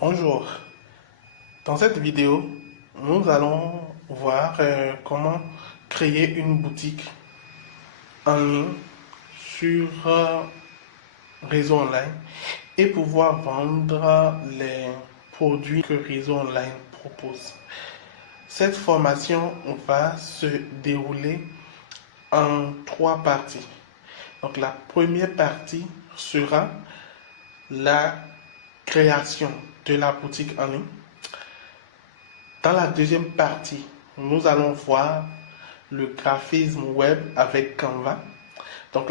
Bonjour, dans cette vidéo, nous allons voir comment créer une boutique en ligne sur Réseau Online et pouvoir vendre les produits que Réseau Online propose. Cette formation va se dérouler en 3 parties. Donc la première partie sera la création de la boutique en ligne. Dans la deuxième partie, nous allons voir le graphisme web avec Canva. Donc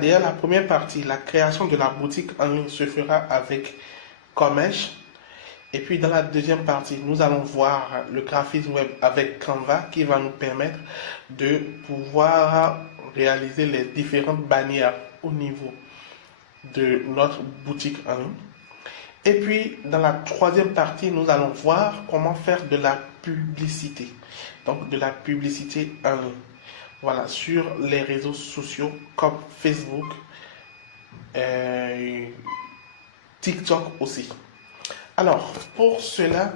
déjà la première partie, la création de la boutique en ligne se fera avec Comesh. Et puis dans la deuxième partie, nous allons voir le graphisme web avec Canva qui va nous permettre de pouvoir réaliser les différentes bannières au niveau de notre boutique en ligne. Et puis, dans la troisième partie, nous allons voir comment faire de la publicité. Donc, de la publicité en ligne. Voilà, sur les réseaux sociaux comme Facebook, TikTok aussi. Alors, pour cela,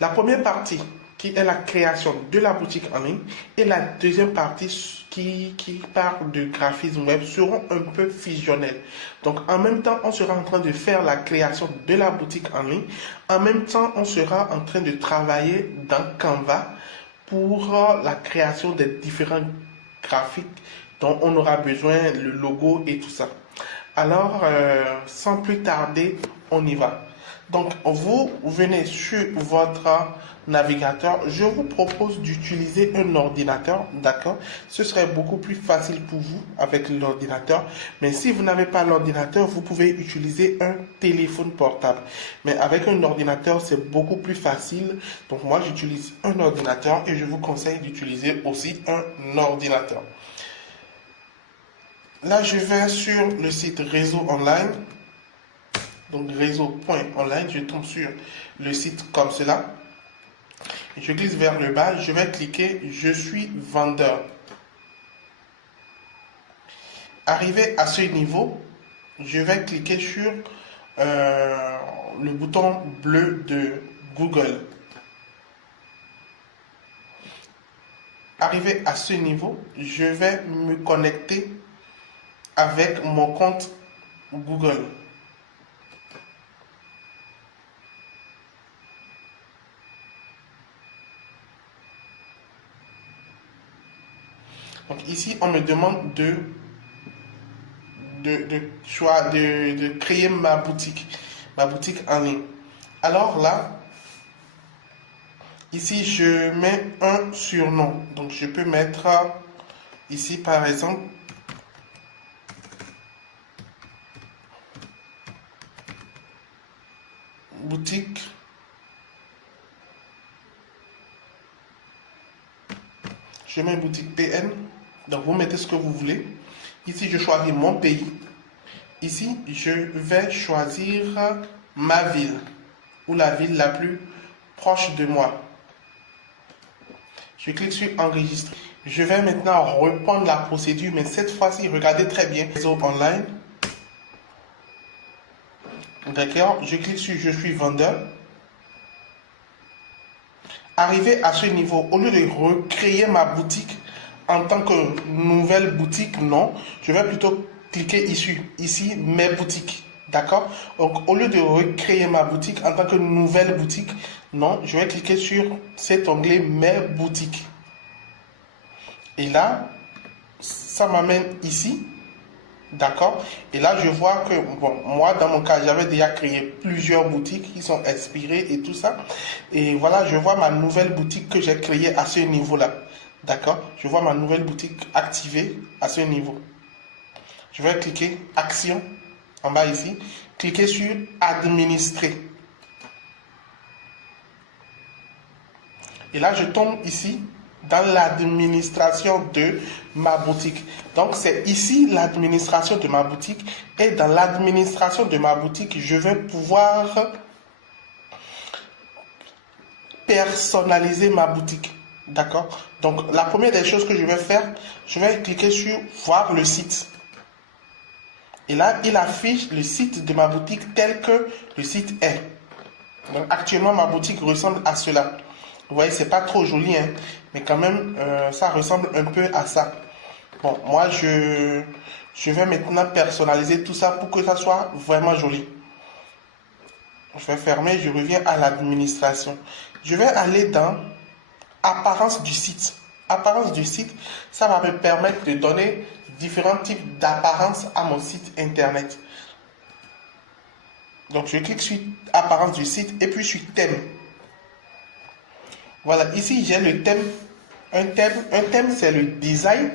la première partie qui est la création de la boutique en ligne et la deuxième partie qui parle de graphisme web seront un peu fusionnelles. Donc en même temps, on sera en train de faire la création de la boutique en ligne. En même temps, on sera en train de travailler dans Canva pour la création des différents graphiques dont on aura besoin, le logo et tout ça. Alors, sans plus tarder, on y va. Donc, vous venez sur votre navigateur. Je vous propose d'utiliser un ordinateur, d'accord? Ce serait beaucoup plus facile pour vous avec l'ordinateur. Mais si vous n'avez pas l'ordinateur, vous pouvez utiliser un téléphone portable. Mais avec un ordinateur, c'est beaucoup plus facile. Donc, moi, j'utilise un ordinateur et je vous conseille d'utiliser aussi un ordinateur. Là, je vais sur le site Réseau Online. Donc réseau.online, je tombe sur le site comme cela. Je glisse vers le bas, je vais cliquer je suis vendeur. Arrivé à ce niveau, je vais cliquer sur le bouton bleu de Google. Arrivé à ce niveau, je vais me connecter avec mon compte Google. Donc ici, on me demande de créer ma boutique en ligne. Alors là, ici, je mets un surnom. Donc je peux mettre ici, par exemple, boutique je mets boutique PN. Donc vous mettez ce que vous voulez. Ici, je choisis mon pays. Ici, je vais choisir ma ville ou la ville la plus proche de moi. Je clique sur enregistrer. Je vais maintenant reprendre la procédure, mais cette fois-ci, regardez très bien. Réseau online. D'accord, je clique sur je suis vendeur. Arrivé à ce niveau, au lieu de recréer ma boutique en tant que nouvelle boutique, non, je vais plutôt cliquer ici mes boutiques. D'accord? Donc, au lieu de recréer ma boutique en tant que nouvelle boutique, non, je vais cliquer sur cet onglet mes boutiques. Et là, ça m'amène ici. D'accord? Et là, je vois que, bon, moi, dans mon cas, j'avais déjà créé plusieurs boutiques qui sont inspirées et tout ça. Et voilà, je vois ma nouvelle boutique que j'ai créée à ce niveau-là. D'accord? Je vois ma nouvelle boutique activée à ce niveau. Je vais cliquer Action, en bas ici. Cliquez sur Administrer. Et là, je tombe ici dans l'administration de ma boutique. Donc, c'est ici l'administration de ma boutique. Et dans l'administration de ma boutique, je vais pouvoir personnaliser ma boutique. D'accord? Donc, la première des choses que je vais faire, je vais cliquer sur voir le site. Et là, il affiche le site de ma boutique tel que le site est. Donc, actuellement, ma boutique ressemble à cela. Vous voyez, c'est pas trop joli, hein, mais quand même, ça ressemble un peu à ça. Bon, moi, je vais maintenant personnaliser tout ça pour que ça soit vraiment joli. Je vais fermer, je reviens à l'administration. Je vais aller dans apparence du site. Apparence du site, ça va me permettre de donner différents types d'apparence à mon site internet. Donc, je clique sur apparence du site et puis sur thème. Voilà, ici j'ai le thème. Un thème, c'est le design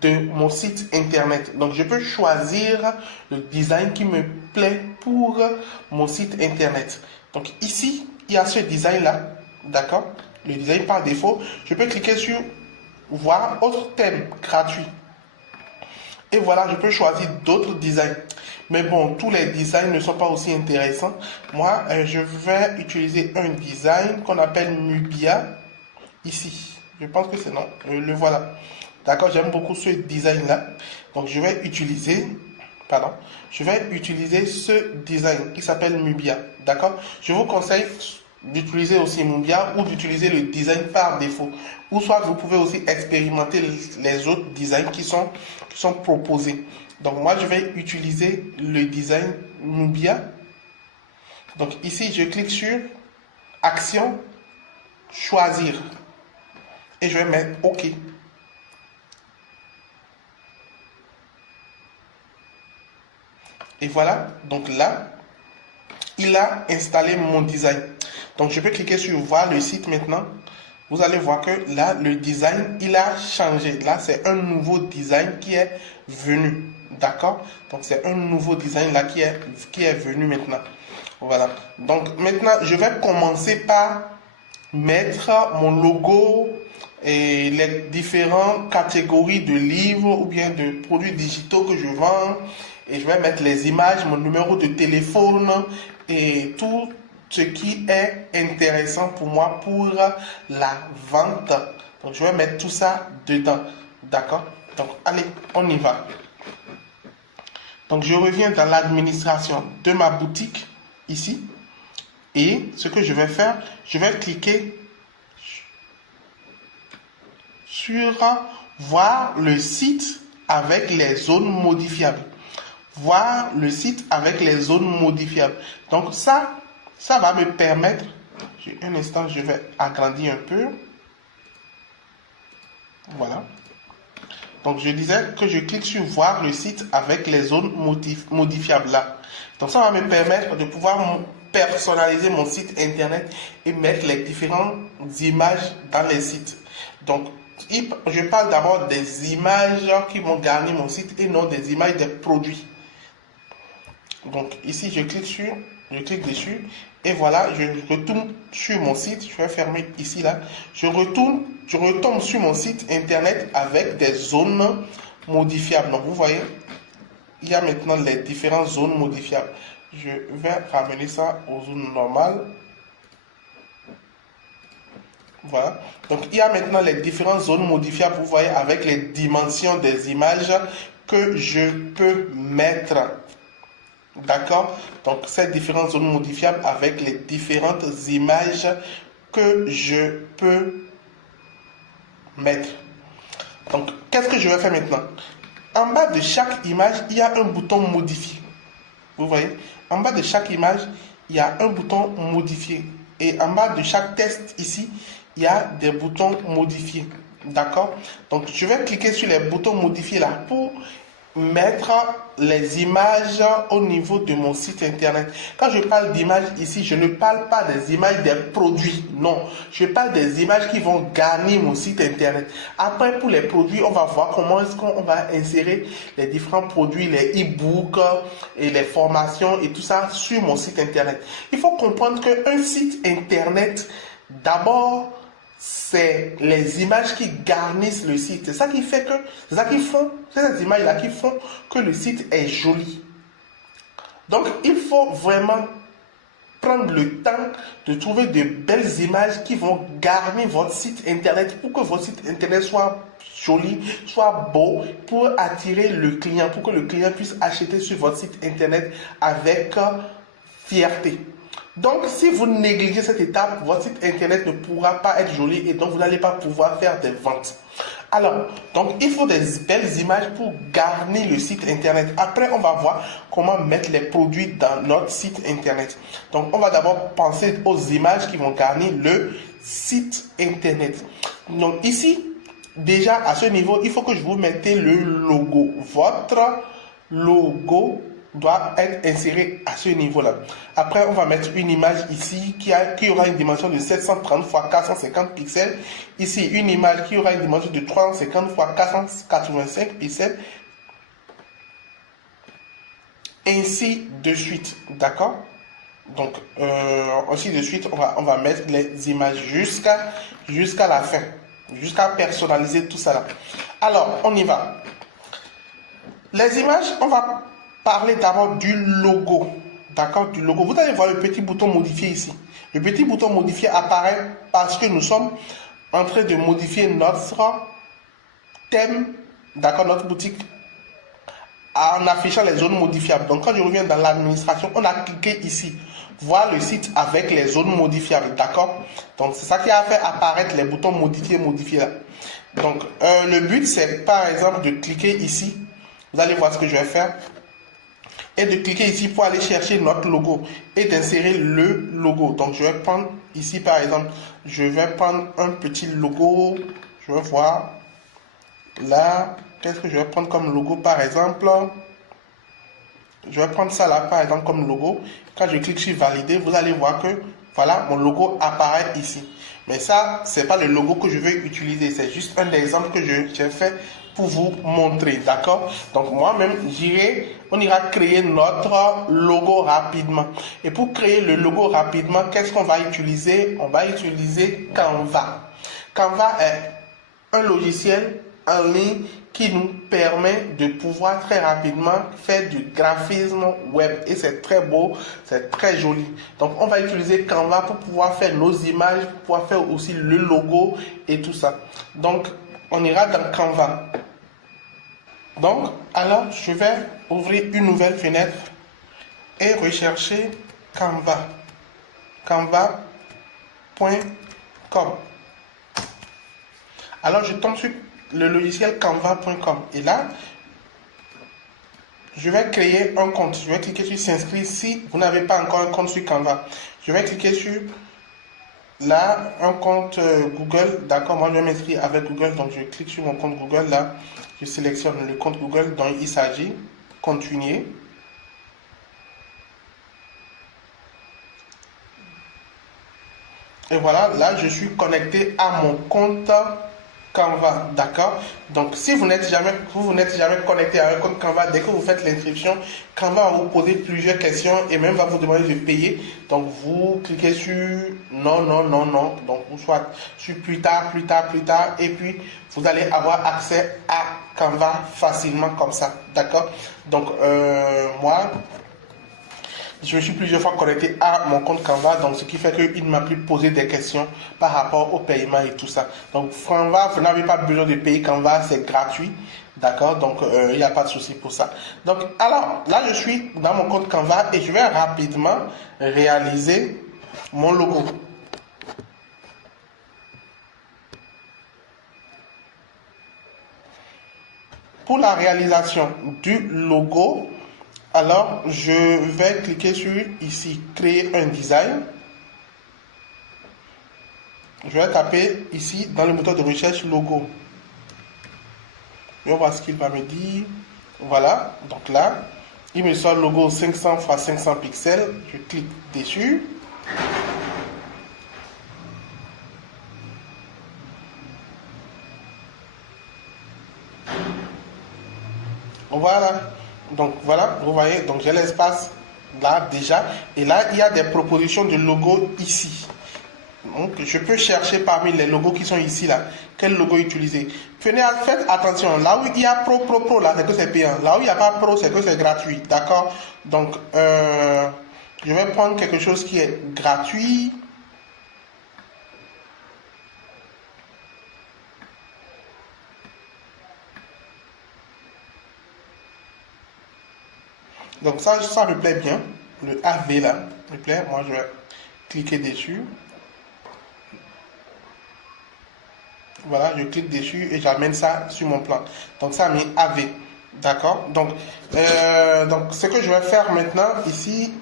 de mon site internet. Donc, je peux choisir le design qui me plaît pour mon site internet. Donc, ici, il y a ce design-là. D'accord? Le design par défaut. Je peux cliquer sur voir autre thème gratuit. Et voilà, je peux choisir d'autres designs. Mais bon, tous les designs ne sont pas aussi intéressants. Moi, je vais utiliser un design qu'on appelle Nubia. Ici. Je pense que c'est non. Le voilà. D'accord, j'aime beaucoup ce design-là. Donc, je vais utiliser ce design qui s'appelle Nubia. D'accord? Je vous conseille d'utiliser aussi Nubia ou d'utiliser le design par défaut. Ou soit vous pouvez aussi expérimenter les autres designs qui sont proposés. Donc, moi, je vais utiliser le design Nubia. Donc, ici, je clique sur Action, Choisir. Et je vais mettre OK. Et voilà, donc là, il a installé mon design. Donc je peux cliquer sur voir le site maintenant. Vous allez voir que là, le design, il a changé. Là, c'est un nouveau design qui est venu. D'accord? Donc c'est un nouveau design là qui est venu maintenant. Voilà. Donc maintenant, je vais commencer par mettre mon logo et les différentes catégories de livres ou bien de produits digitaux que je vends. Et je vais mettre les images, mon numéro de téléphone et tout ce qui est intéressant pour moi pour la vente. Donc, je vais mettre tout ça dedans. D'accord? Donc, allez, on y va. Donc, je reviens dans l'administration de ma boutique, ici. Et ce que je vais faire, je vais cliquer sur voir le site avec les zones modifiables. Voir le site avec les zones modifiables. Donc ça va me permettre, un instant, je vais agrandir un peu. Voilà. Donc je disais que je clique sur voir le site avec les zones modifiables là. Donc ça va me permettre de pouvoir personnaliser mon site internet et mettre les différentes images dans les sites. Donc je parle d'abord des images qui vont garnir mon site et non des images des produits. Donc ici, je clique dessus et voilà, je retourne sur mon site. Je vais fermer ici là. Je retombe sur mon site internet avec des zones modifiables. Donc vous voyez, il y a maintenant les différentes zones modifiables. Je vais ramener ça aux zones normales. Voilà. Donc il y a maintenant les différentes zones modifiables. Vous voyez avec les dimensions des images que je peux mettre. D'accord? Donc, ces différentes zones modifiables avec les différentes images que je peux mettre. Donc, qu'est-ce que je vais faire maintenant? En bas de chaque image, il y a un bouton modifier. Vous voyez? En bas de chaque image, il y a un bouton modifier. Et en bas de chaque texte ici, il y a des boutons modifier. D'accord? Donc, je vais cliquer sur les boutons modifier là pour mettre les images au niveau de mon site internet. Quand je parle d'images ici, je ne parle pas des images des produits. Non, je parle des images qui vont garnir mon site internet. Après, pour les produits, on va voir comment est-ce qu'on va insérer les différents produits, les e-books et les formations et tout ça sur mon site internet. Il faut comprendre qu'un site internet, d'abord, c'est les images qui garnissent le site. C'est ça qui fait que, c'est ça qui font, c'est ces images-là qui font que le site est joli. Donc, il faut vraiment prendre le temps de trouver de belles images qui vont garnir votre site internet pour que votre site internet soit joli, soit beau, pour attirer le client, pour que le client puisse acheter sur votre site internet avec fierté. Donc, si vous négligez cette étape, votre site internet ne pourra pas être joli et donc vous n'allez pas pouvoir faire des ventes. Alors, donc il faut des belles images pour garnir le site internet. Après, on va voir comment mettre les produits dans notre site internet. Donc, on va d'abord penser aux images qui vont garnir le site internet. Donc, ici, déjà à ce niveau, il faut que je vous mette le logo. Votre logo doit être inséré à ce niveau-là. Après, on va mettre une image ici qui aura une dimension de 730 x 450 pixels. Ici, une image qui aura une dimension de 350 x 485 pixels. Ainsi de suite. D'accord? Donc, ainsi de suite, on va mettre les images jusqu'à la fin. Jusqu'à personnaliser tout ça là. Alors, on y va. Les images, on va parler d'abord du logo. D'accord, du logo. Vous allez voir le petit bouton modifier ici. Le petit bouton modifier apparaît parce que nous sommes en train de modifier notre thème, d'accord, notre boutique, en affichant les zones modifiables. Donc, quand je reviens dans l'administration, on a cliqué ici. Voir le site avec les zones modifiables. D'accord? Donc, c'est ça qui a fait apparaître les boutons modifier, modifier là. Donc, le but, c'est par exemple de cliquer ici. Vous allez voir ce que je vais faire. Et de cliquer ici pour aller chercher notre logo et d'insérer le logo. Donc, je vais prendre ici, par exemple, je vais prendre un petit logo. Je vais voir là. Qu'est-ce que je vais prendre comme logo, par exemple? Je vais prendre ça là, par exemple, comme logo. Quand je clique sur valider, vous allez voir que, voilà, mon logo apparaît ici. Mais ça, c'est pas le logo que je vais utiliser. C'est juste un exemple que j'ai fait pour vous montrer, d'accord? Donc, moi-même, on ira créer notre logo rapidement. Et pour créer le logo rapidement, qu'est-ce qu'on va utiliser? On va utiliser Canva. Canva est un logiciel en ligne qui nous permet de pouvoir très rapidement faire du graphisme web. Et c'est très beau, c'est très joli. Donc, on va utiliser Canva pour pouvoir faire nos images, pour pouvoir faire aussi le logo et tout ça. Donc, on ira dans Canva. Donc, alors, je vais ouvrir une nouvelle fenêtre et rechercher Canva. Canva.com. Alors, je tombe sur le logiciel canva.com et là, je vais créer un compte. Je vais cliquer sur s'inscrire si vous n'avez pas encore un compte sur Canva. Je vais cliquer sur là, un compte Google. D'accord, moi je vais m'inscrire avec Google. Donc, je clique sur mon compte Google là. Je sélectionne le compte Google dont il s'agit. Continuer. Et voilà, là, je suis connecté à mon compte Canva, d'accord? Donc, si vous n'êtes jamais connecté à un compte Canva, dès que vous faites l'inscription, Canva va vous poser plusieurs questions et même va vous demander de payer. Donc, vous cliquez sur non, non, non, non. Donc, ou soit sur plus tard, et puis vous allez avoir accès à Canva facilement comme ça, d'accord? Donc, moi, je me suis plusieurs fois connecté à mon compte Canva, donc ce qui fait qu'il ne m'a plus posé des questions par rapport au paiement et tout ça. Donc Canva, vous n'avez pas besoin de payer Canva, c'est gratuit, d'accord? Donc il n'y a pas de souci pour ça. Donc alors, là je suis dans mon compte Canva et je vais rapidement réaliser mon logo. Pour la réalisation du logo, alors, je vais cliquer sur ici, créer un design. Je vais taper ici dans le moteur de recherche logo. Je vais voir ce qu'il va me dire. Voilà, donc là, il me sort logo 500 x 500 pixels. Je clique dessus. Voilà. Donc voilà, vous voyez, donc j'ai l'espace là déjà. Et là, il y a des propositions de logos ici. Donc je peux chercher parmi les logos qui sont ici là. Quel logo utiliser? Faites attention, là où il y a pro là, c'est que c'est payant. Là où il n'y a pas pro, c'est que c'est gratuit. D'accord? Donc Je vais prendre quelque chose qui est gratuit. Donc ça me plaît bien. Le AV là, me plaît. Moi, je vais cliquer dessus. Voilà, je clique dessus et j'amène ça sur mon plan. Donc ça a mis AV. D'accord. Donc ce que je vais faire maintenant ici,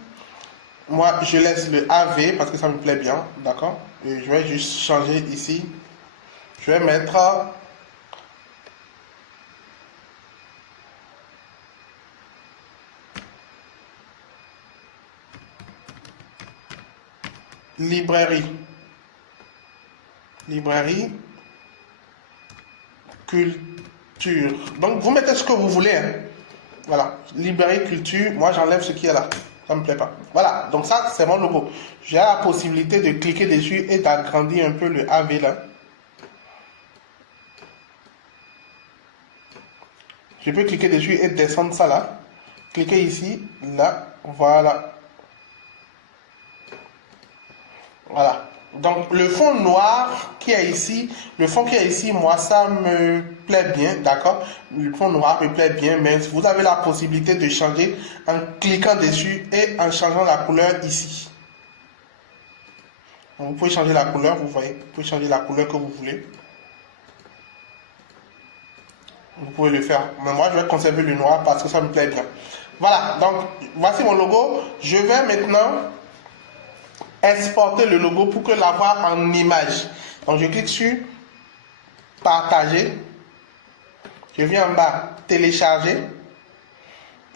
moi je laisse le AV parce que ça me plaît bien. D'accord. Et je vais juste changer ici. Je vais mettre librairie. Librairie. Culture. Donc vous mettez ce que vous voulez. Hein. Voilà. Librairie culture. Moi j'enlève ce qui est là. Ça me plaît pas. Voilà. Donc ça c'est mon logo. J'ai la possibilité de cliquer dessus et d'agrandir un peu le AV là. Je peux cliquer dessus et descendre ça là. Cliquez ici, là, voilà. Voilà. Donc le fond noir qui est ici, le fond qui est ici, moi ça me plaît bien, d'accord. Le fond noir me plaît bien, mais vous avez la possibilité de changer en cliquant dessus et en changeant la couleur ici. Donc, vous pouvez changer la couleur, vous voyez, vous pouvez changer la couleur que vous voulez. Vous pouvez le faire, mais moi je vais conserver le noir parce que ça me plaît bien. Voilà, donc voici mon logo. Je vais maintenant exporter le logo pour que l'avoir en image. Donc je clique sur partager. Je viens en bas télécharger.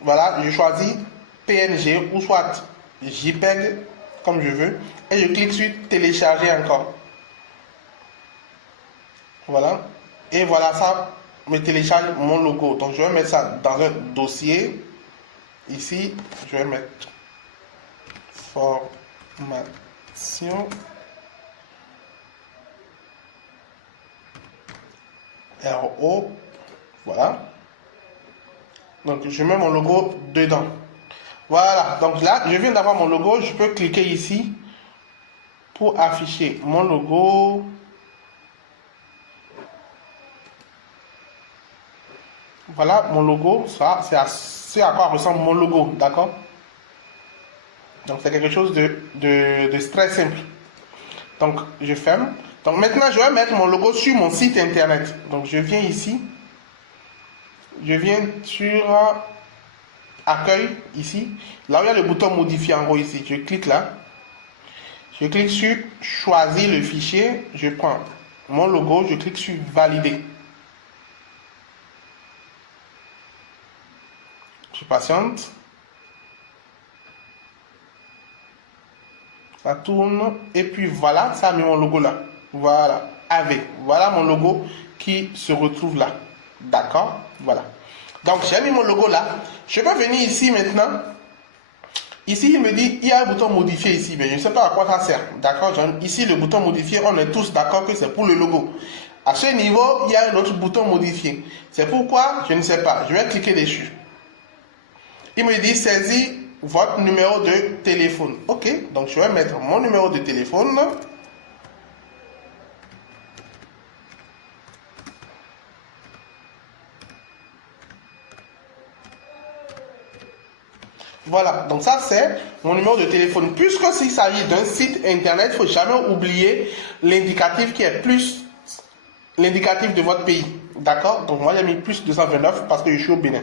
Voilà, je choisis PNG ou soit JPEG comme je veux. Et je clique sur télécharger encore. Voilà. Et voilà, ça me télécharge mon logo. Donc je vais mettre ça dans un dossier. Ici, je vais mettre formation RO. Voilà. Donc je mets mon logo dedans. Voilà. Donc là, je viens d'avoir mon logo. Je peux cliquer ici pour afficher mon logo. Voilà mon logo. Ça, c'est à quoi ressemble mon logo. D'accord? Donc c'est quelque chose de très simple. Donc je ferme. Donc maintenant, je vais mettre mon logo sur mon site internet. Donc je viens ici. Je viens sur accueil ici. Là où il y a le bouton modifier en haut ici. Je clique là. Je clique sur choisir le fichier. Je prends mon logo. Je clique sur valider. Je patiente. Ça tourne. Et puis voilà, ça a mis mon logo là. Voilà. AV. Voilà mon logo qui se retrouve là. D'accord? Voilà. Donc j'ai mis mon logo là. Je peux venir ici maintenant. Ici, il me dit, il y a un bouton modifier ici, mais je ne sais pas à quoi ça sert. D'accord? Ici, le bouton modifier, on est tous d'accord que c'est pour le logo. À ce niveau, il y a un autre bouton modifier. C'est pourquoi, je ne sais pas. Je vais cliquer dessus. Il me dit, saisis votre numéro de téléphone. Ok, donc je vais mettre mon numéro de téléphone. Voilà, donc ça c'est mon numéro de téléphone. Puisque s'il s'agit d'un site internet, il ne faut jamais oublier l'indicatif qui est plus l'indicatif de votre pays. D'accord? Donc moi j'ai mis plus 229 parce que je suis au Bénin.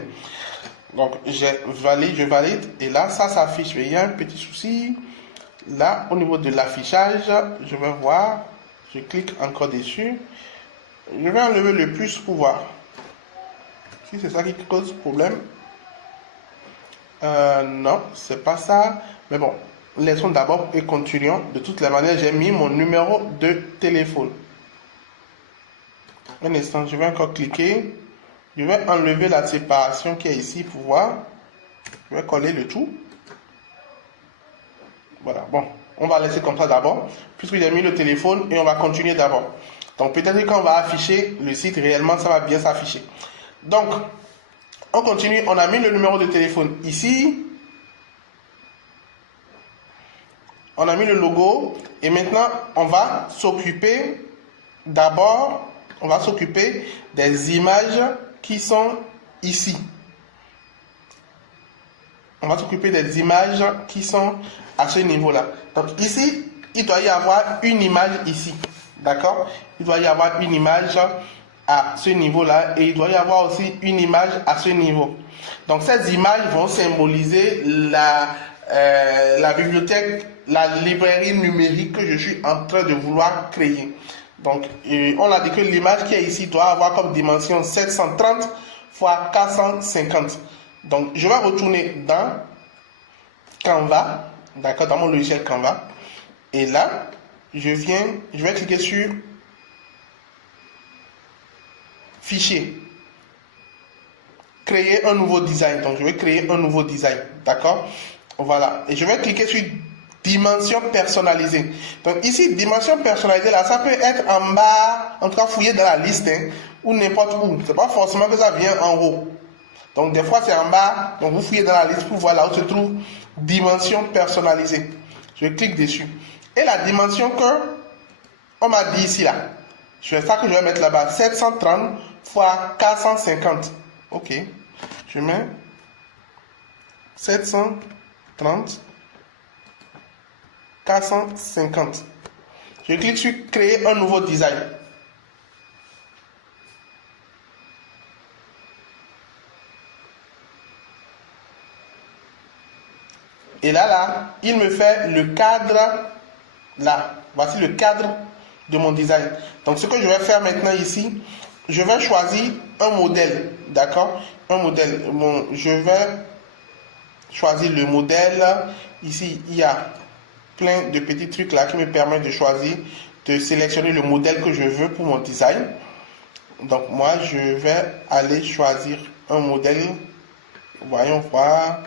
Donc je valide et là ça s'affiche. Mais il y a un petit souci. Là au niveau de l'affichage, je vais voir. Je clique encore dessus. Je vais enlever le plus pour voir. Si c'est ça qui cause problème. Non, c'est pas ça. Mais bon, laissons d'abord et continuons. De toutes les manières, j'ai mis mon numéro de téléphone. Un instant, je vais encore cliquer. Je vais enlever la séparation qui est ici pour voir. Je vais coller le tout. Voilà, bon, on va laisser comme ça d'abord, puisque j'ai mis le téléphone et on va continuer d'abord. Donc peut-être que quand on va afficher le site réellement, ça va bien s'afficher. Donc, on continue, on a mis le numéro de téléphone ici. On a mis le logo et maintenant on va s'occuper d'abord, on va s'occuper des images qui sont ici. On va s'occuper des images qui sont à ce niveau-là. Donc ici, il doit y avoir une image ici. D'accord? Il doit y avoir une image à ce niveau-là et il doit y avoir aussi une image à ce niveau. Donc ces images vont symboliser la bibliothèque, la librairie numérique que je suis en train de vouloir créer. Donc on a dit que l'image qui est ici doit avoir comme dimension 730 x 450. Donc je vais retourner dans Canva, d'accord, dans mon logiciel Canva. Et là, je vais cliquer sur Fichier. Créer un nouveau design. Donc, je vais créer un nouveau design. D'accord? Voilà. Et je vais cliquer sur Dimension personnalisée. Donc, ici, dimension personnalisée, là, ça peut être en bas, en tout cas fouillé dans la liste, hein, ou n'importe où. C'est pas forcément que ça vient en haut. Donc, des fois, c'est en bas. Donc, vous fouillez dans la liste pour voir là où se trouve Dimension personnalisée. Je clique dessus. Et la dimension que on m'a dit ici, là, c'est ça que je vais mettre là-bas. 730 x 450. Ok. Je mets 730 450. Je clique sur créer un nouveau design. Et là, il me fait le cadre là. Voici le cadre de mon design. Donc, ce que je vais faire maintenant ici, je vais choisir un modèle. D'accord? Un modèle. Bon, je vais choisir le modèle. Ici, il y a plein de petits trucs là qui me permettent de choisir, de sélectionner le modèle que je veux pour mon design. Donc, moi, je vais aller choisir un modèle. Voyons voir.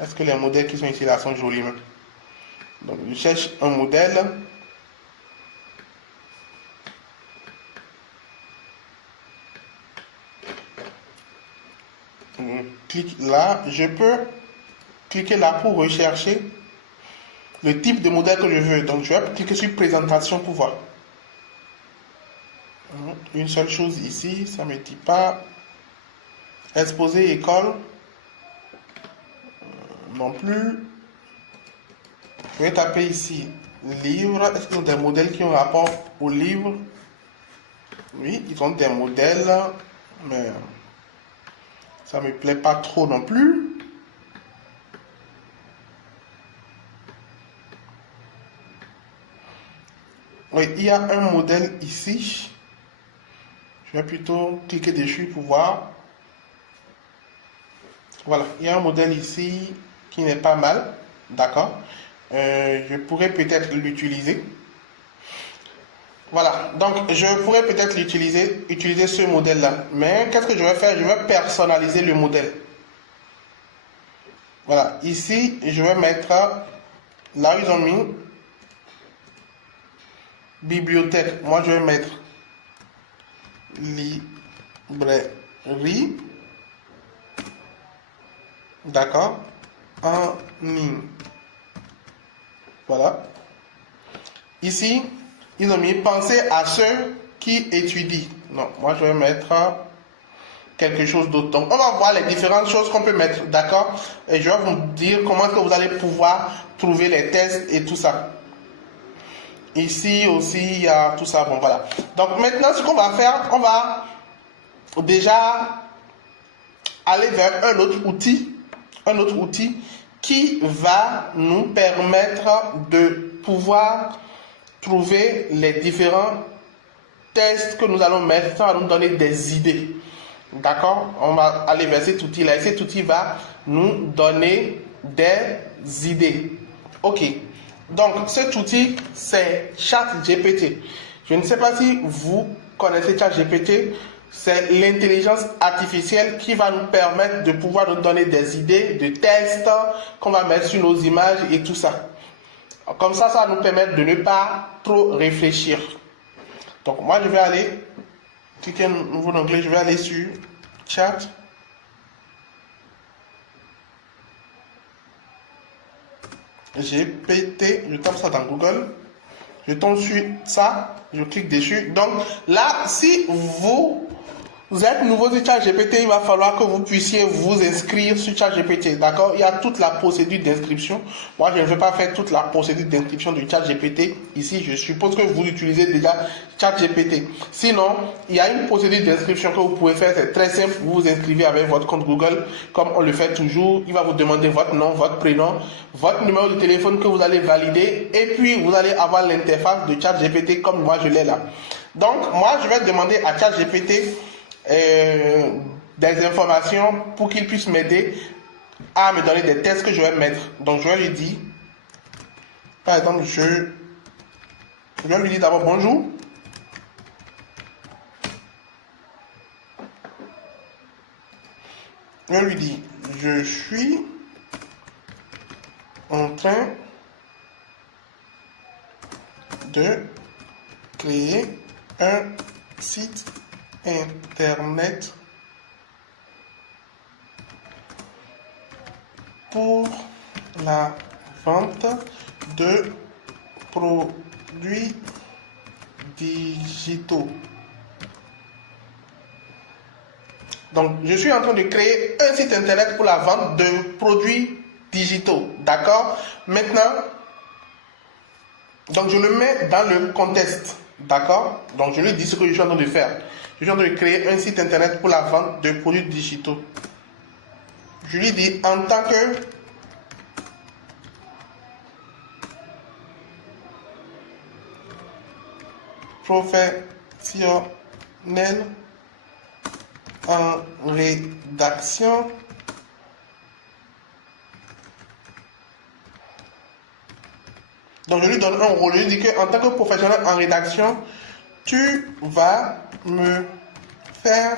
Est-ce que les modèles qui sont ici là sont jolis même? Donc, je cherche un modèle. Je clique là. Je peux cliquer là pour rechercher le type de modèle que je veux. Donc, je vais cliquer sur présentation pour voir. Une seule chose ici, ça ne me dit pas. Exposé école. Non plus. Je vais taper ici livre. Est-ce qu'ils ont des modèles qui ont rapport au livre? Oui, ils ont des modèles, mais ça ne me plaît pas trop non plus. Oui, il y a un modèle ici. Je vais plutôt cliquer dessus pour voir. Voilà, il y a un modèle ici qui n'est pas mal. D'accord. Je pourrais peut-être l'utiliser. Voilà, donc je pourrais peut-être utiliser ce modèle-là. Mais qu'est-ce que je vais faire? Je vais personnaliser le modèle. Voilà, ici, je vais mettre, là où ils ont mis bibliothèque. Moi, je vais mettre librairie. D'accord, en ligne. Voilà. Ici, ils ont mis penser à ceux qui étudient. Non, moi je vais mettre quelque chose d'autre. Donc on va voir les différentes choses qu'on peut mettre, d'accord? Et je vais vous dire comment est-ce que vous allez pouvoir trouver les tests et tout ça. Ici aussi, il y a tout ça. Bon, voilà. Donc maintenant, ce qu'on va faire, on va déjà aller vers un autre outil qui va nous permettre de pouvoir trouver les différents tests que nous allons mettre. Ça va nous donner des idées. D'accord? On va aller vers cet outil-là. Et cet outil va nous donner des idées. Ok. Donc, cet outil, c'est ChatGPT. Je ne sais pas si vous connaissez ChatGPT. C'est l'intelligence artificielle qui va nous permettre de pouvoir nous donner des idées, de tests qu'on va mettre sur nos images et tout ça. Comme ça va nous permettre de ne pas trop réfléchir. Donc, moi, je vais aller cliquer nouveau onglet, je vais aller sur Chat. GPT, je tape ça dans Google, je tombe sur ça, je clique dessus. Donc là, si vous êtes nouveau sur ChatGPT, il va falloir que vous puissiez vous inscrire sur ChatGPT, d'accord? Il y a toute la procédure d'inscription. Moi, je ne vais pas faire toute la procédure d'inscription de ChatGPT. Ici, je suppose que vous utilisez déjà ChatGPT. Sinon, il y a une procédure d'inscription que vous pouvez faire. C'est très simple. Vous vous inscrivez avec votre compte Google, comme on le fait toujours. Il va vous demander votre nom, votre prénom, votre numéro de téléphone que vous allez valider. Et puis, vous allez avoir l'interface de ChatGPT comme moi, je l'ai là. Donc, moi, je vais demander à ChatGPT des informations pour qu'il puisse m'aider à me donner des tests que je vais mettre. Donc je vais lui dire, par exemple, je vais lui dire d'abord bonjour. Je lui dis, je suis en train de créer un site internet pour la vente de produits digitaux. Donc, je suis en train de créer un site internet pour la vente de produits digitaux. D'accord? Maintenant, donc je le mets dans le contexte. D'accord? Donc, je lui dis ce que je suis en train de faire. Je suis en train de créer un site internet pour la vente de produits digitaux. Je lui dis en tant que professionnel en rédaction, donc je lui donne un rôle. Je lui dis qu'en tant que professionnel en rédaction, tu vas me faire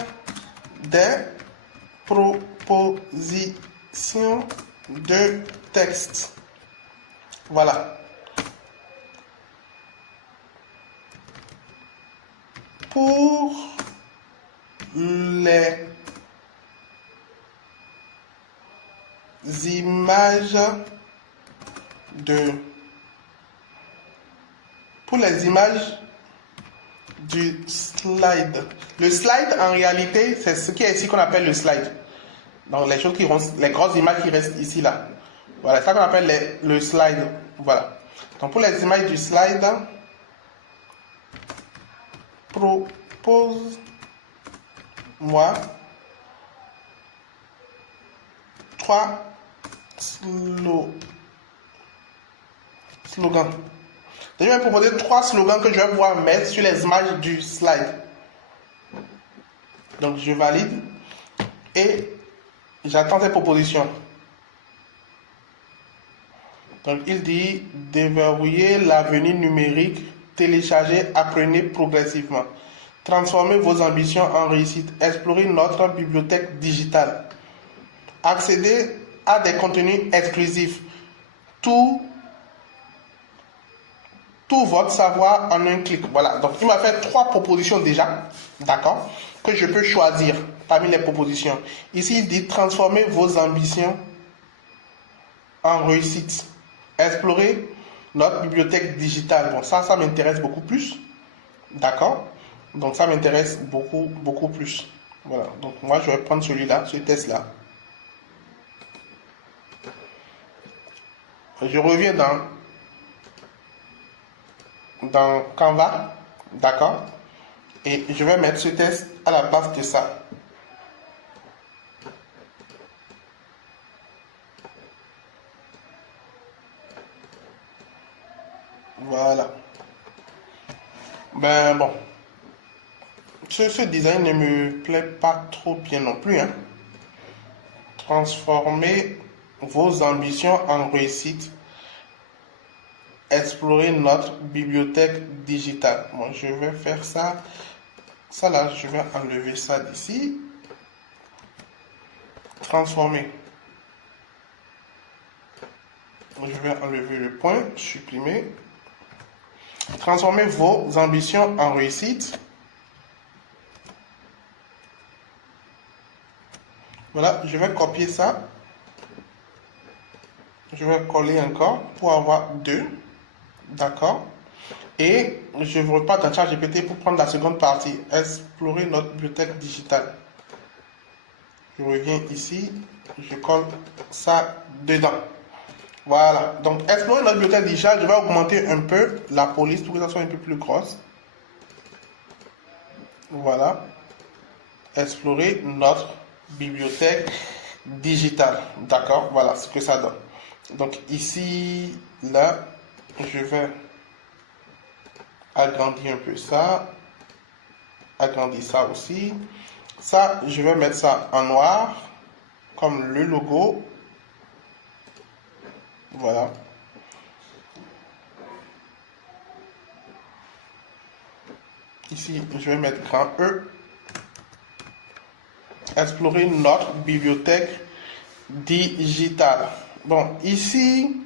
des propositions de texte. Voilà. Pour les images du slide. Le slide, en réalité, c'est ce qui est ici qu'on appelle le slide. Donc, les choses les grosses images qui restent ici, là. Voilà, c'est ça qu'on appelle le slide. Voilà. Donc, pour les images du slide, propose-moi 3 slogans. Je vais proposer 3 slogans que je vais pouvoir mettre sur les images du slide. Donc, je valide et j'attends ces propositions. Donc, il dit déverrouiller l'avenir numérique, télécharger, apprenez progressivement. Transformez vos ambitions en réussite. Explorer notre bibliothèque digitale. Accéder à des contenus exclusifs. Tout votre savoir en un clic. Voilà. Donc, il m'a fait 3 propositions déjà. D'accord? Que je peux choisir parmi les propositions. Ici, il dit transformer vos ambitions en réussite. Explorer notre bibliothèque digitale. Bon, ça m'intéresse beaucoup plus. D'accord? Donc, ça m'intéresse beaucoup, beaucoup plus. Voilà. Donc, moi, je vais prendre celui-là, ce test-là. Je reviens dans Canva. D'accord? Et je vais mettre ce test à la place de ça. Voilà. Ben bon. Ce design ne me plaît pas trop bien non plus. Hein. Transformer vos ambitions en réussite. Explorer notre bibliothèque digitale. Bon, je vais faire ça. Ça là, je vais enlever ça d'ici. Transformer. Je vais enlever le point, supprimer. Transformer vos ambitions en réussite. Voilà, je vais copier ça. Je vais coller encore pour avoir 2. D'accord. Et je repars dans ChatGPT pour prendre la seconde partie. Explorer notre bibliothèque digitale. Je reviens ici. Je colle ça dedans. Voilà. Donc, explorer notre bibliothèque digitale. Je vais augmenter un peu la police pour que ça soit un peu plus grosse. Voilà. Explorer notre bibliothèque digitale. D'accord. Voilà ce que ça donne. Donc, ici, là, je vais agrandir un peu ça, agrandir ça aussi. Ça, je vais mettre ça en noir, comme le logo. Voilà. Ici, je vais mettre grand E. Explorer notre bibliothèque digitale. Bon, ici,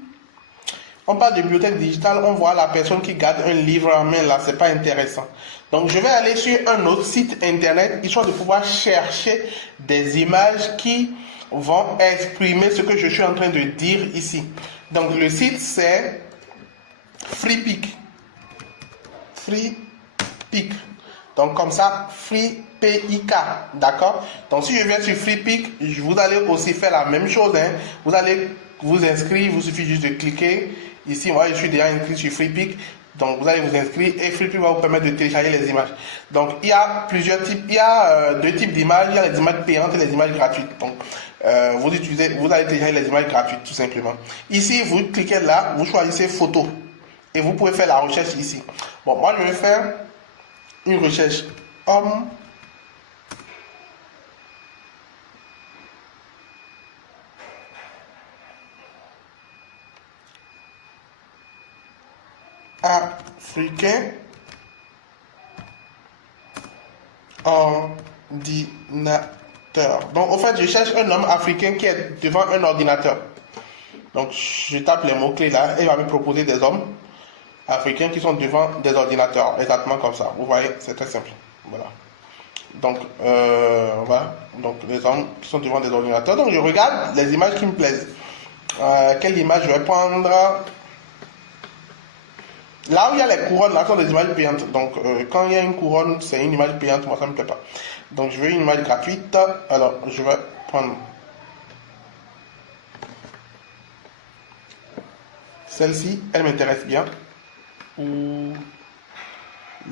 on parle de bibliothèque digitale, on voit la personne qui garde un livre en main là, c'est pas intéressant. Donc je vais aller sur un autre site internet, histoire de pouvoir chercher des images qui vont exprimer ce que je suis en train de dire ici. Donc le site c'est FreePic. FreePic. Donc comme ça, FreePic, d'accord? Donc si je viens sur FreePic, vous allez aussi faire la même chose. Hein. Vous allez vous inscrire, il vous suffit juste de cliquer. Ici, moi je suis déjà inscrit sur FreePic. Donc vous allez vous inscrire et FreePic va vous permettre de télécharger les images. Donc il y a plusieurs types, il y a deux types d'images, il y a les images payantes et les images gratuites. Donc vous allez télécharger les images gratuites tout simplement. Ici, vous cliquez là, vous choisissez photo et vous pouvez faire la recherche ici. Bon, moi je vais faire une recherche homme africain ordinateur. Donc, en fait, je cherche un homme africain qui est devant un ordinateur. Donc, je tape les mots-clés là et il va me proposer des hommes africains qui sont devant des ordinateurs. Exactement comme ça. Vous voyez, c'est très simple. Voilà. Donc, voilà. Donc, les hommes qui sont devant des ordinateurs. Donc, je regarde les images qui me plaisent. Quelle image je vais prendre? Là où il y a les couronnes, là, ce sont des images payantes. Donc, quand il y a une couronne, c'est une image payante. Moi, ça ne me plaît pas. Donc, je veux une image gratuite. Alors, je vais prendre celle-ci. Elle m'intéresse bien. Ou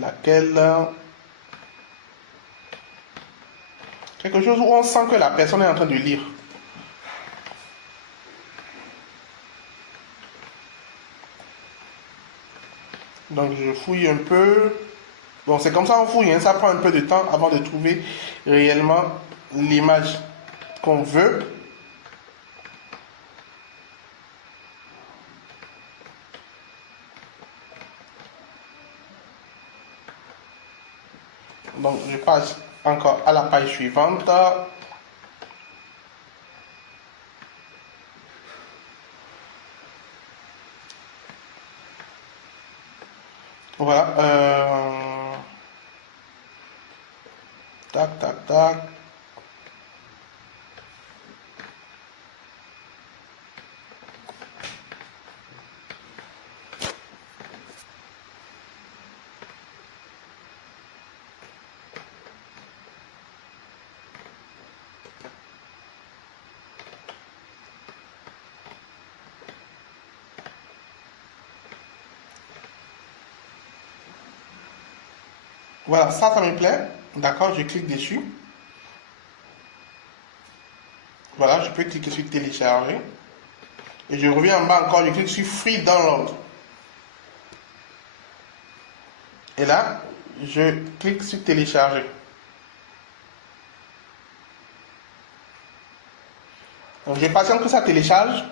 laquelle? Quelque chose où on sent que la personne est en train de lire. Donc, je fouille un peu. Bon, c'est comme ça on fouille, hein. Ça prend un peu de temps avant de trouver réellement l'image qu'on veut. Donc, je passe encore à la page suivante. Voilà. Tac, tac, tac. Voilà, ça me plaît. D'accord, je clique dessus. Voilà, je peux cliquer sur télécharger. Et je reviens en bas encore, je clique sur Free Download. Et là, je clique sur télécharger. Donc, je patiente que ça télécharge.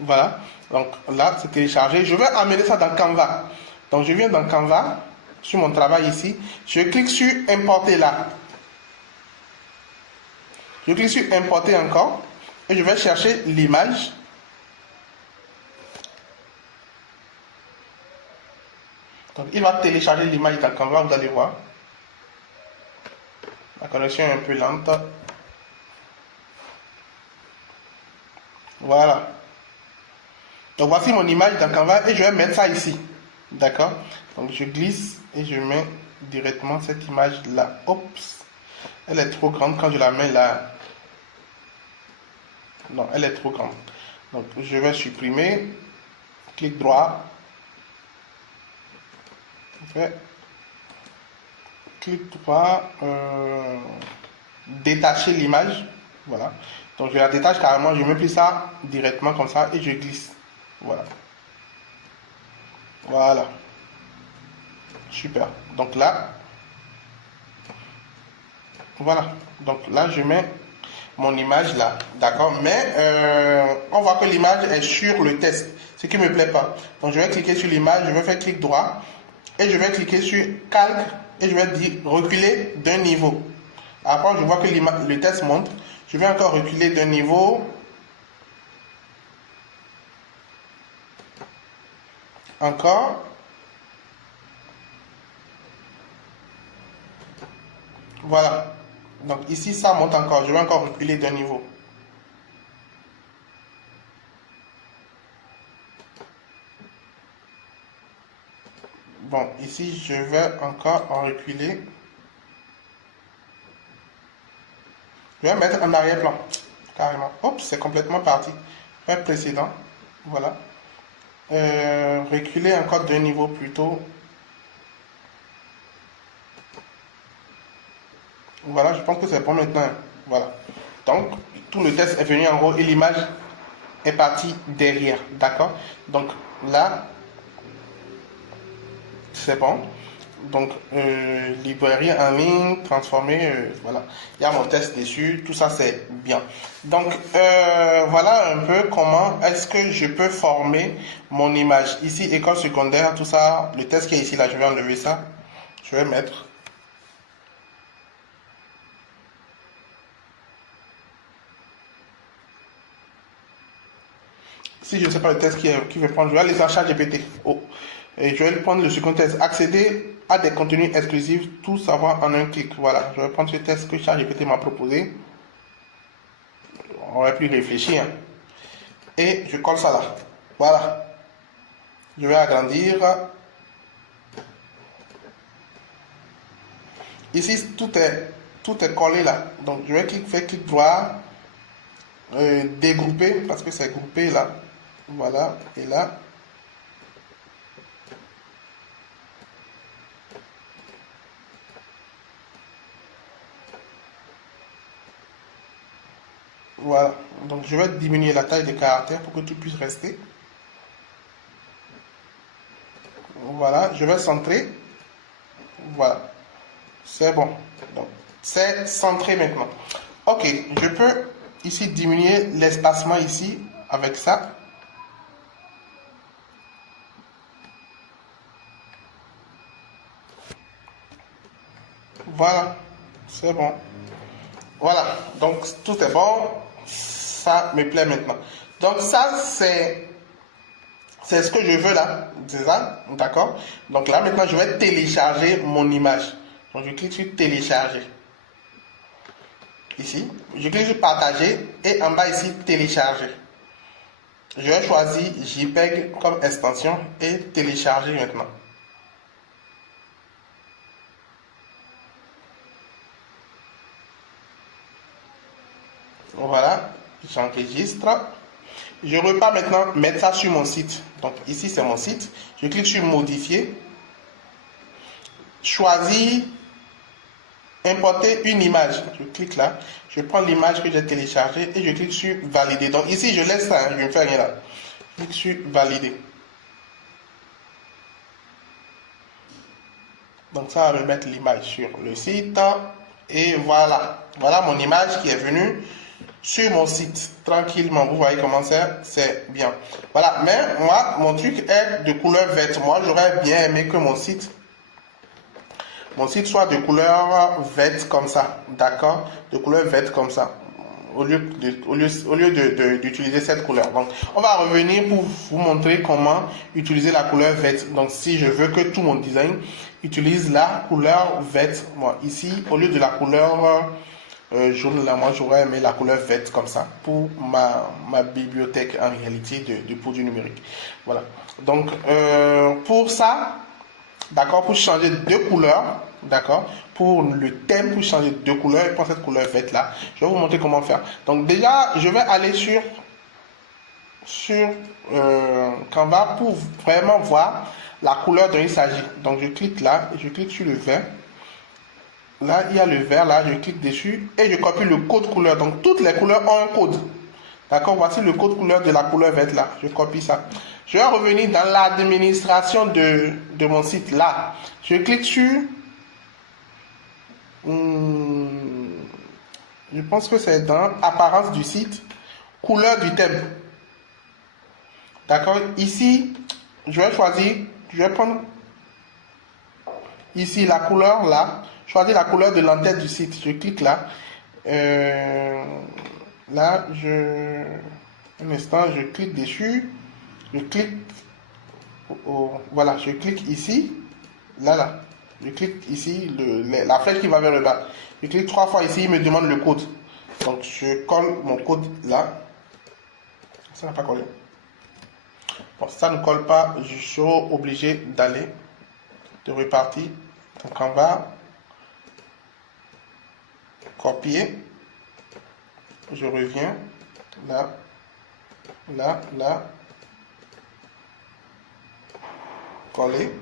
Voilà. Donc là, c'est téléchargé. Je vais amener ça dans Canva. Donc, je viens dans Canva, sur mon travail ici. Je clique sur Importer là. Je clique sur Importer encore. Et je vais chercher l'image. Donc, il va télécharger l'image dans Canva, vous allez voir. La connexion est un peu lente. Voilà. Donc voici mon image dans Canva et je vais mettre ça ici. D'accord? Donc je glisse et je mets directement cette image là. Oups. Elle est trop grande quand je la mets là. Non, elle est trop grande. Donc je vais supprimer. Clic droit. Clic droit. Détacher l'image. Voilà. Donc je la détache carrément. Je mets plus ça directement comme ça et je glisse. Voilà. Voilà. Super. Donc là. Voilà. Donc là, je mets mon image là. D'accord. Mais on voit que l'image est sur le test. Ce qui ne me plaît pas. Donc je vais cliquer sur l'image. Je vais faire clic droit. Et je vais cliquer sur calque. Et je vais dire reculer d'un niveau. Après, je vois que le test monte. Je vais encore reculer d'un niveau. Encore. Voilà. Donc ici, ça monte encore. Je vais encore reculer d'un niveau. Bon, ici, je vais encore en reculer. Je vais mettre en arrière-plan. Carrément. Hop, c'est complètement parti. Faire précédent. Voilà. Reculer encore d'un niveau plus tôt. Voilà, je pense que c'est bon maintenant. Voilà. Donc, tout le test est venu en haut et l'image est partie derrière. D'accord? Donc, là, c'est bon. Donc, librairie en ligne, transformer, voilà. Il y a mon test dessus, tout ça c'est bien. Donc, voilà un peu comment est-ce que je peux former mon image. Ici, école secondaire, tout ça, le test qui est ici, là, je vais enlever ça. Je vais mettre. Si je ne sais pas le test qui va prendre, je vais aller sur ChatGPT. Oh. Et je vais prendre le second test. Accéder à des contenus exclusifs, tout savoir en un clic. Voilà, je vais prendre ce test que ChatGPT m'a proposé. On va plus réfléchir. Et je colle ça là. Voilà. Je vais agrandir. Ici, tout est collé là. Donc, je vais faire clic droit. Dégrouper, parce que c'est groupé là. Voilà. Et là. Voilà. Donc, je vais diminuer la taille des caractères pour que tout puisse rester. Voilà. Je vais centrer. Voilà. C'est bon. Donc, c'est centré maintenant. Ok. Je peux ici diminuer l'espacement ici avec ça. Voilà. C'est bon. Voilà. Donc, tout est bon. Ça me plaît maintenant. Donc, ça, c'est ce que je veux là. C'est ça. D'accord. Donc là, maintenant, je vais télécharger mon image. Donc, je clique sur télécharger. Ici. Je clique sur partager. Et en bas ici, télécharger. Je vais choisir JPEG comme extension et télécharger maintenant. Voilà, j'enregistre. Je repars maintenant mettre ça sur mon site. Donc ici c'est mon site. Je clique sur modifier. Choisir importer une image. Je clique là. Je prends l'image que j'ai téléchargée et je clique sur valider. Donc ici je laisse ça, hein, je ne fais rien là. Je clique sur valider. Donc ça va me mettre l'image sur le site. Et voilà. Voilà mon image qui est venue sur mon site tranquillement. Vous voyez comment c'est bien. Voilà. Mais moi, mon truc est de couleur verte. Moi, j'aurais bien aimé que mon site soit de couleur verte comme ça. D'accord? De couleur verte comme ça. Au lieu d'utiliser cette couleur. Donc, on va revenir pour vous montrer comment utiliser la couleur verte. Donc, si je veux que tout mon design utilise la couleur verte, moi, ici, au lieu de la couleur jaune là, moi j'aurais aimé la couleur verte comme ça pour ma bibliothèque en réalité de produits numériques. Voilà. Donc pour ça, d'accord, pour changer de couleur, d'accord, pour le thème, pour changer de couleur, et pour cette couleur verte là, je vais vous montrer comment faire. Donc déjà, je vais aller sur Canva pour vraiment voir la couleur dont il s'agit. Donc je clique là, et je clique sur le vert. Là, il y a le vert, là, je clique dessus et je copie le code couleur. Donc toutes les couleurs ont un code. D'accord, voici le code couleur de la couleur verte là. Je copie ça. Je vais revenir dans l'administration de mon site là. Je clique sur... je pense que c'est dans apparence du site, couleur du thème. D'accord, ici, je vais choisir, je vais prendre ici la couleur là, choisir la couleur de l'entête du site. Je clique là. Là, un instant, je clique dessus. Je clique, voilà, je clique ici. Là. Je clique ici, la flèche qui va vers le bas. Je clique 3 fois ici, il me demande le code. Donc, je colle mon code là. Ça n'a pas collé. Bon, ça ne colle pas, je suis obligé d'aller, de repartir. Donc, en bas, copier. Je reviens là, là. Coller.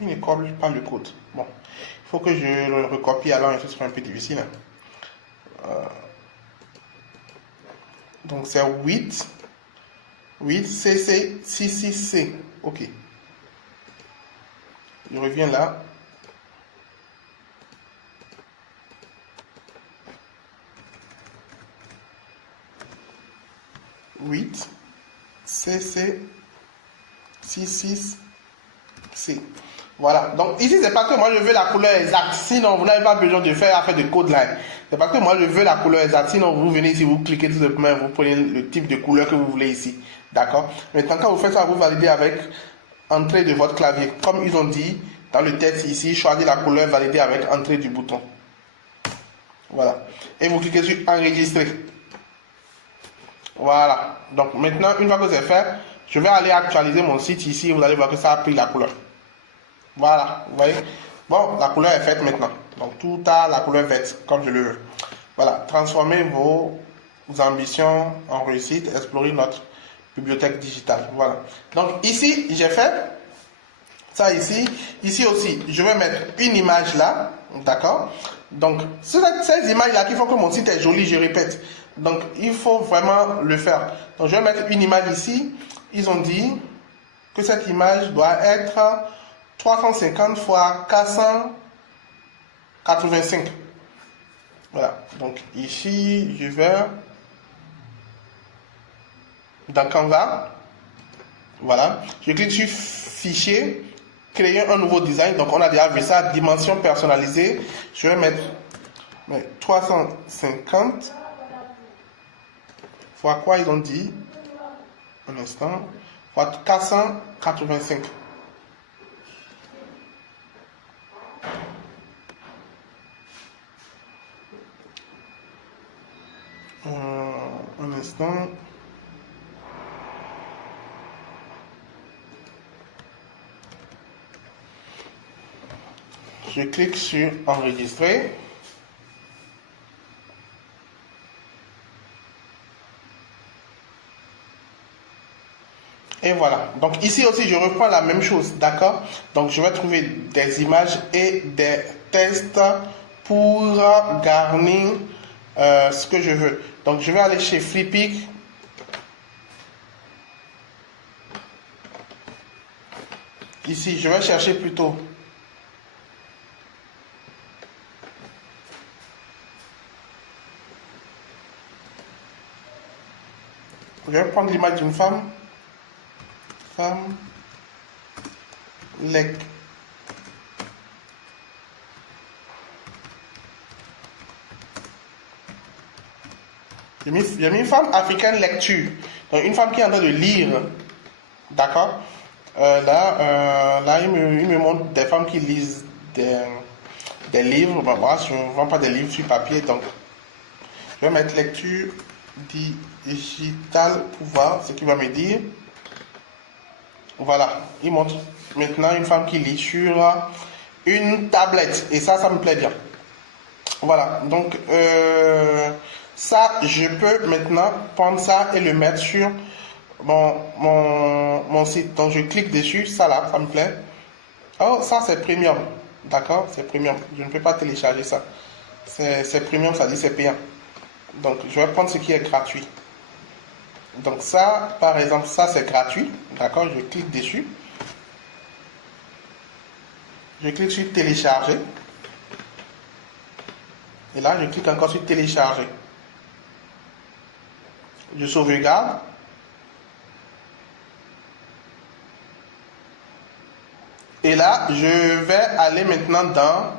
Il ne colle pas le code. Bon, il faut que je le recopie, alors ce sera un peu difficile. Donc c'est 8 CC 66C. Ok. Je reviens là. CC 66C. Voilà. Donc ici, c'est parce que moi je veux la couleur exacte. Sinon, vous n'avez pas besoin de faire de code line. C'est parce que moi je veux la couleur exacte. Sinon, vous venez ici, vous cliquez tout simplement, vous prenez le type de couleur que vous voulez ici. D'accord. Maintenant, quand vous faites ça, vous validez avec entrée de votre clavier. Comme ils ont dit dans le texte ici, choisissez la couleur validée avec entrée du bouton. Voilà. Et vous cliquez sur enregistrer. Voilà. Donc maintenant, une fois que c'est fait, je vais aller actualiser mon site ici. Vous allez voir que ça a pris la couleur. Voilà, vous voyez. Bon, la couleur est faite maintenant. Donc tout a la couleur verte, comme je le veux. Voilà, transformez vos ambitions en réussite, explorer notre bibliothèque digitale. Voilà. Donc ici, j'ai fait ça ici. Ici aussi, je vais mettre une image là. D'accord. Donc, ces images-là qui font que mon site est joli, je répète. Donc, il faut vraiment le faire. Donc, je vais mettre une image ici. Ils ont dit que cette image doit être 350 fois 485. Voilà. Donc, ici, je vais dans Canva. Voilà. Je clique sur Fichier, créer un nouveau design. Donc, on a déjà vu ça, dimension personnalisée. Je vais mettre 350 fois quoi ils ont dit, un instant, fois 485. Un instant. Je clique sur enregistrer. Et voilà. Donc ici aussi, je reprends la même chose. D'accord? Donc je vais trouver des images et des tests pour garnir ce que je veux. Donc je vais aller chez Flippik. Ici, je vais chercher plutôt. Je vais prendre l'image d'une femme. Femme. Leg. J'ai mis une femme africaine lecture. Donc une femme qui est en train de lire. D'accord. Là, il me montre des femmes qui lisent des livres. Bon, moi, je ne vends pas des livres sur papier. Donc, Je vais mettre lecture digitale pour voir ce qu'il va me dire. Voilà, il montre maintenant une femme qui lit sur une tablette. Et ça me plaît bien. Voilà, donc ça, je peux maintenant prendre ça et le mettre sur mon site. Donc je clique dessus, ça là, ça me plaît. Oh, ça c'est premium. D'accord, c'est premium. Je ne peux pas télécharger ça. C'est premium, ça dit c'est payant. Donc je vais prendre ce qui est gratuit. Donc ça, par exemple, ça c'est gratuit. D'accord, je clique dessus. Je clique sur télécharger. Et là, je clique encore sur télécharger. Je sauvegarde. Et là, je vais aller maintenant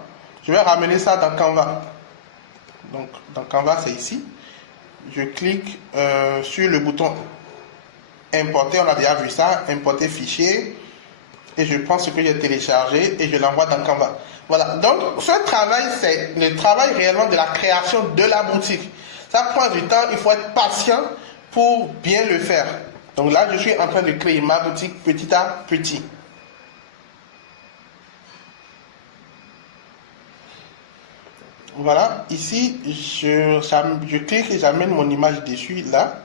je vais ramener ça dans Canva. Donc, dans Canva, c'est ici. Je clique sur le bouton importer. On a déjà vu ça. Importer fichier. Et je prends ce que j'ai téléchargé et je l'envoie dans Canva. Voilà. Donc, ce travail, c'est le travail réellement de la création de la boutique. Ça prend du temps. Il faut être patient pour bien le faire. Donc là, je suis en train de créer ma boutique petit à petit. Voilà, ici, je clique et j'amène mon image dessus, là.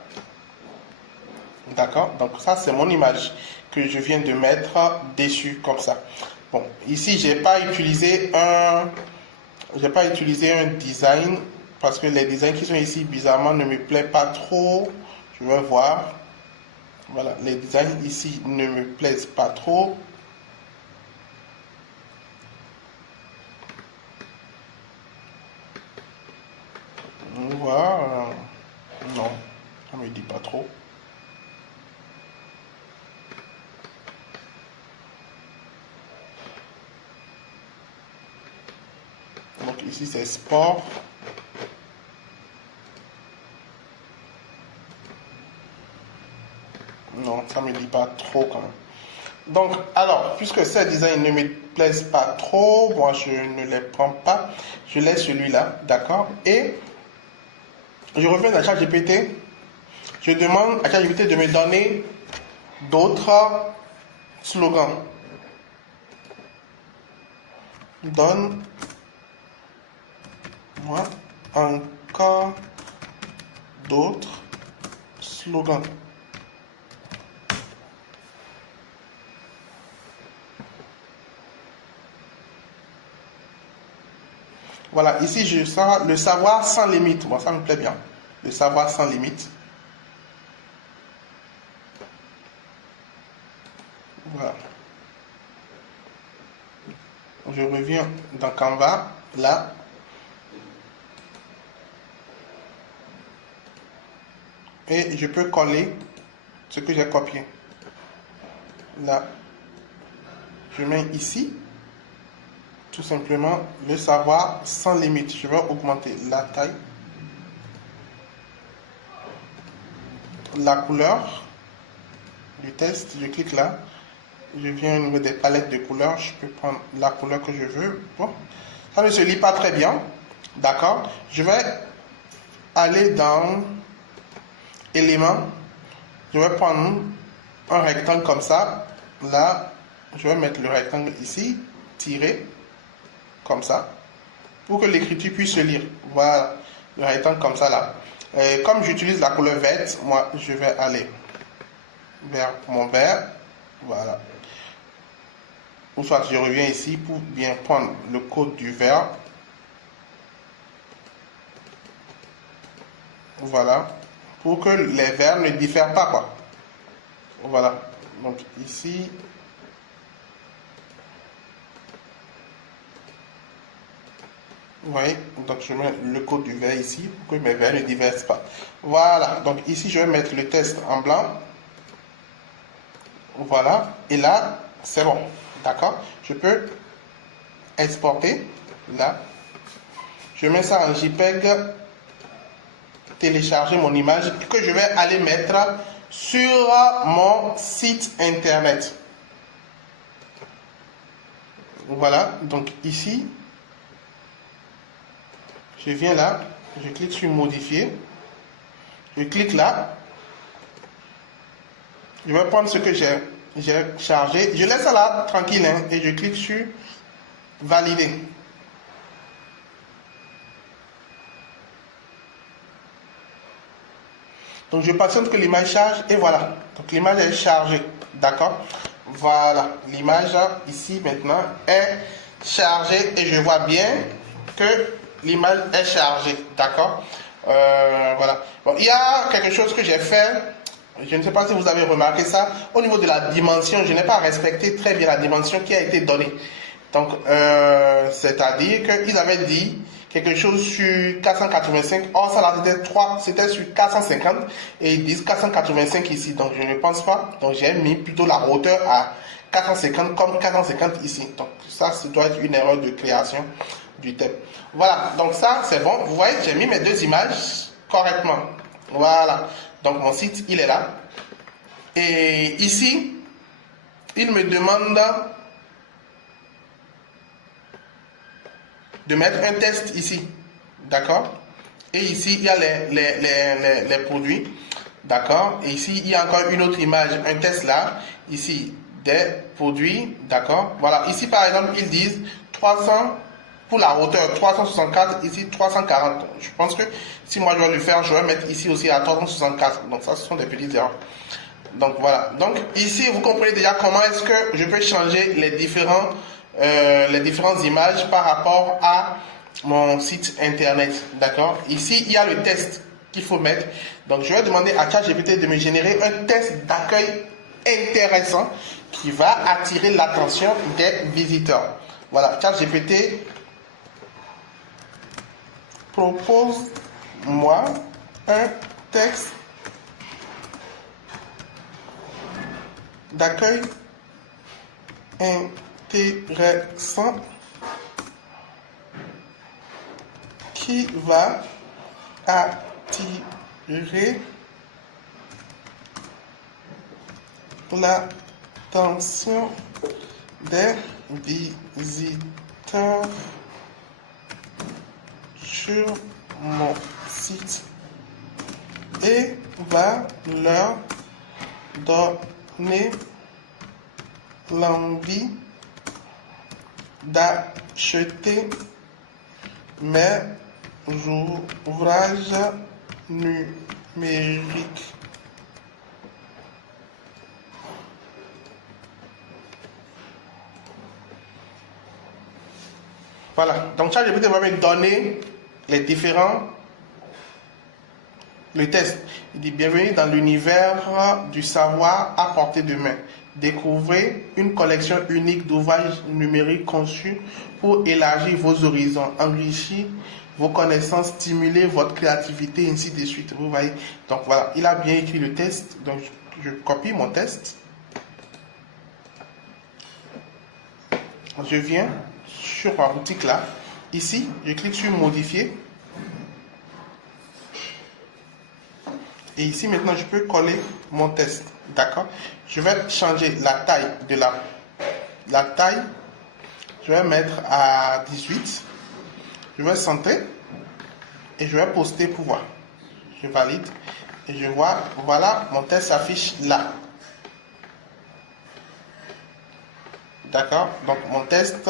D'accord, donc ça, c'est mon image que je viens de mettre dessus, comme ça. Bon, ici, j'ai pas utilisé un design, parce que les designs qui sont ici, bizarrement, ne me plaisent pas trop. Je vais voir. Voilà, les designs ici ne me plaisent pas trop. Voilà. Non, ça me dit pas trop. Donc ici c'est sport. Non, ça me dit pas trop quand même. Donc, alors, puisque ces designs ne me plaisent pas trop, moi je ne les prends pas. Je laisse celui-là, d'accord. Et je reviens à ChatGPT. Je demande à ChatGPT de me donner d'autres slogans. Donne-moi encore d'autres slogans. Voilà, ici je sors le savoir sans limite. Bon, ça me plaît bien. Le savoir sans limite. Voilà. Je reviens dans Canva, là. Et je peux coller ce que j'ai copié. Là. Je mets ici. Tout simplement, le savoir sans limite. Je vais augmenter la taille. La couleur du test. Je clique là. Je viens au niveau des palettes de couleurs. Je peux prendre la couleur que je veux. Bon. Ça ne se lit pas très bien. D'accord. Je vais aller dans éléments. Je vais prendre un rectangle comme ça. Là, je vais mettre le rectangle ici. Tirer. Comme ça. Pour que l'écriture puisse se lire. Voilà. Le rectangle comme ça là. Et comme j'utilise la couleur verte, moi, je vais aller vers mon vert. Voilà. Ou soit je reviens ici pour bien prendre le code du vert. Voilà. Pour que les verts ne diffèrent pas, quoi. Voilà. Donc ici. Vous voyez, donc je mets le code du vert ici pour que mes verts ne divergent pas. Voilà. Donc ici, je vais mettre le test en blanc. Voilà. Et là, c'est bon. D'accord. Je peux exporter. Là. Je mets ça en JPEG. Télécharger mon image que je vais aller mettre sur mon site internet. Voilà, donc ici, je viens là, Je clique sur modifier. Je clique là. Je vais prendre ce que j'ai chargé. Je laisse ça là tranquille hein, et je clique sur valider. Donc je patiente que l'image charge et voilà. Donc l'image est chargée. D'accord? Voilà. L'image ici maintenant est chargée et je vois bien que l'image est chargée. D'accord? Voilà. Bon, il y a quelque chose que j'ai fait. Je ne sais pas si vous avez remarqué ça. Au niveau de la dimension, je n'ai pas respecté très bien la dimension qui a été donnée. Donc, c'est-à-dire qu'ils avaient dit quelque chose sur 485. Or, ça là, c'était sur 450. Et ils disent 485 ici. Donc, je ne pense pas. Donc, j'ai mis plutôt la hauteur à 450 comme 450 ici. Donc, ça doit être une erreur de création du thème. Voilà. Donc, ça, c'est bon. Vous voyez, j'ai mis mes deux images correctement. Voilà. Donc, mon site, il est là. Et ici, il me demande de mettre un test ici. D'accord? Et ici, il y a les produits. D'accord? Et ici, il y a encore une autre image, un test là. Ici, des produits. D'accord? Voilà. Ici, par exemple, ils disent 300 pour la hauteur, 364. Ici, 340. Je pense que si moi je dois le faire, je vais mettre ici aussi à 364. Donc, ça, ce sont des petites erreurs. Donc, voilà. Donc, ici, vous comprenez déjà comment est-ce que je peux changer les différentes images par rapport à mon site internet. D'accord? Ici, il y a le test qu'il faut mettre. Donc, je vais demander à ChatGPT de me générer un test d'accueil intéressant qui va attirer l'attention des visiteurs. Voilà, ChatGPT, propose-moi un texte d'accueil intéressant qui va attirer l'attention des visiteurs sur mon site et va leur donner l'envie d'acheter mes ouvrages numériques. Voilà, donc ChatGPT va me donner les différents, le test. Il dit bienvenue dans l'univers du savoir à portée de main. Découvrez une collection unique d'ouvrages numériques conçus pour élargir vos horizons, enrichir vos connaissances, stimuler votre créativité, ainsi de suite. Vous voyez, donc voilà, il a bien écrit le test. Donc je copie mon test. Je viens sur ma boutique là. Ici, je clique sur modifier. Et ici, maintenant, je peux coller mon test. D'accord? Je vais changer la taille de la taille. Je vais mettre à 18. Je vais centrer. Et je vais poster pour voir. Je valide. Et je vois, voilà, mon test s'affiche là. D'accord? Donc, mon test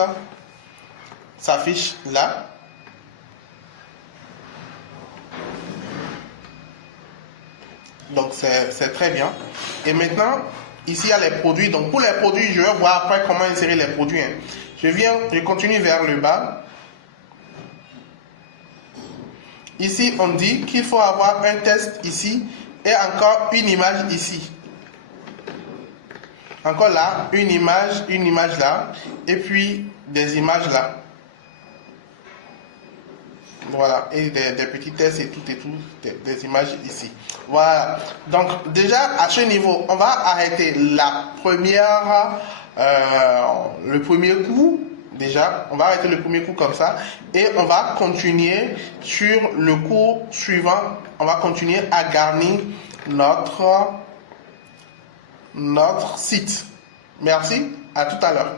s'affiche là. Donc, c'est très bien. Et maintenant, ici, il y a les produits. Donc, pour les produits, je vais voir après comment insérer les produits. Hein. Je continue vers le bas. Ici, on dit qu'il faut avoir un test ici et encore une image ici. Encore là, une image là, et puis des images là. Voilà, et des petits tests et tout, des images ici. Voilà, donc déjà à ce niveau, on va arrêter le premier coup. Déjà, on va arrêter le premier coup comme ça et on va continuer sur le cours suivant. On va continuer à garnir notre site. Merci, à tout à l'heure.